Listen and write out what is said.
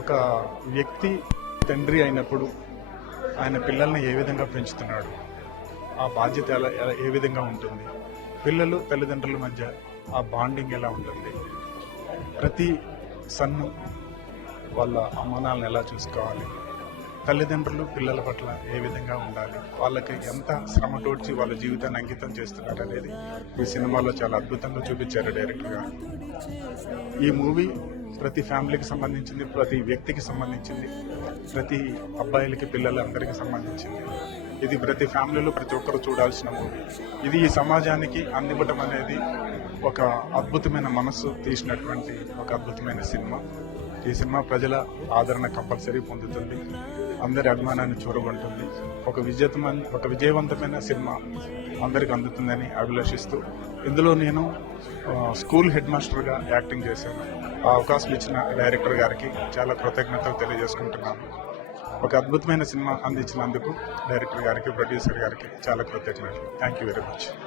ఒక వ్యక్తి తండ్రి అయినప్పుడు ఆయన పిల్లల్ని ఏ విధంగా పెంచుతున్నాడు, ఆ బాధ్యత ఏ విధంగా ఉంటుంది, పిల్లలు తల్లిదండ్రుల మధ్య ఆ బాండింగ్ ఎలా ఉంటుంది, ప్రతి సన్ను వాళ్ళ అమ్మానాలను ఎలా చూసుకోవాలి, తల్లిదండ్రులు పిల్లల పట్ల ఏ విధంగా ఉండాలి, వాళ్ళకి ఎంత శ్రమ తోడ్చి వాళ్ళ జీవితాన్ని అంకితం చేస్తున్నారు అనేది ఈ సినిమాలో చాలా అద్భుతంగా చూపించారు డైరెక్టర్ గారు. ఈ మూవీ ప్రతి ఫ్యామిలీకి సంబంధించింది, ప్రతి వ్యక్తికి సంబంధించింది, ప్రతి అబ్బాయిలకి పిల్లలందరికీ సంబంధించింది. ఇది ప్రతి ఫ్యామిలీలో ప్రతి ఒక్కరు చూడాల్సిన మూవీ. ఇది ఈ సమాజానికి అందివ్వటం అనేది ఒక అద్భుతమైన మనస్సు తీసినటువంటి ఒక అద్భుతమైన సినిమా. ఈ సినిమా ప్రజల ఆదరణ కంపల్సరీ పొందుతుంది, అందరి అభిమానాన్ని చూరగొంటుంది. ఒక విజయవంతమైన సినిమా అందరికి అందుతుందని అభిలాషిస్తూ, ఇందులో నేను స్కూల్ హెడ్ మాస్టర్గా యాక్టింగ్ చేశాను. ఆ అవకాశం ఇచ్చిన డైరెక్టర్ గారికి చాలా కృతజ్ఞతలు తెలియజేసుకుంటున్నాను. ఒక అద్భుతమైన సినిమా అందించినందుకు డైరెక్టర్ గారికి, ప్రొడ్యూసర్ గారికి చాలా కృతజ్ఞతలు. Thank you very much.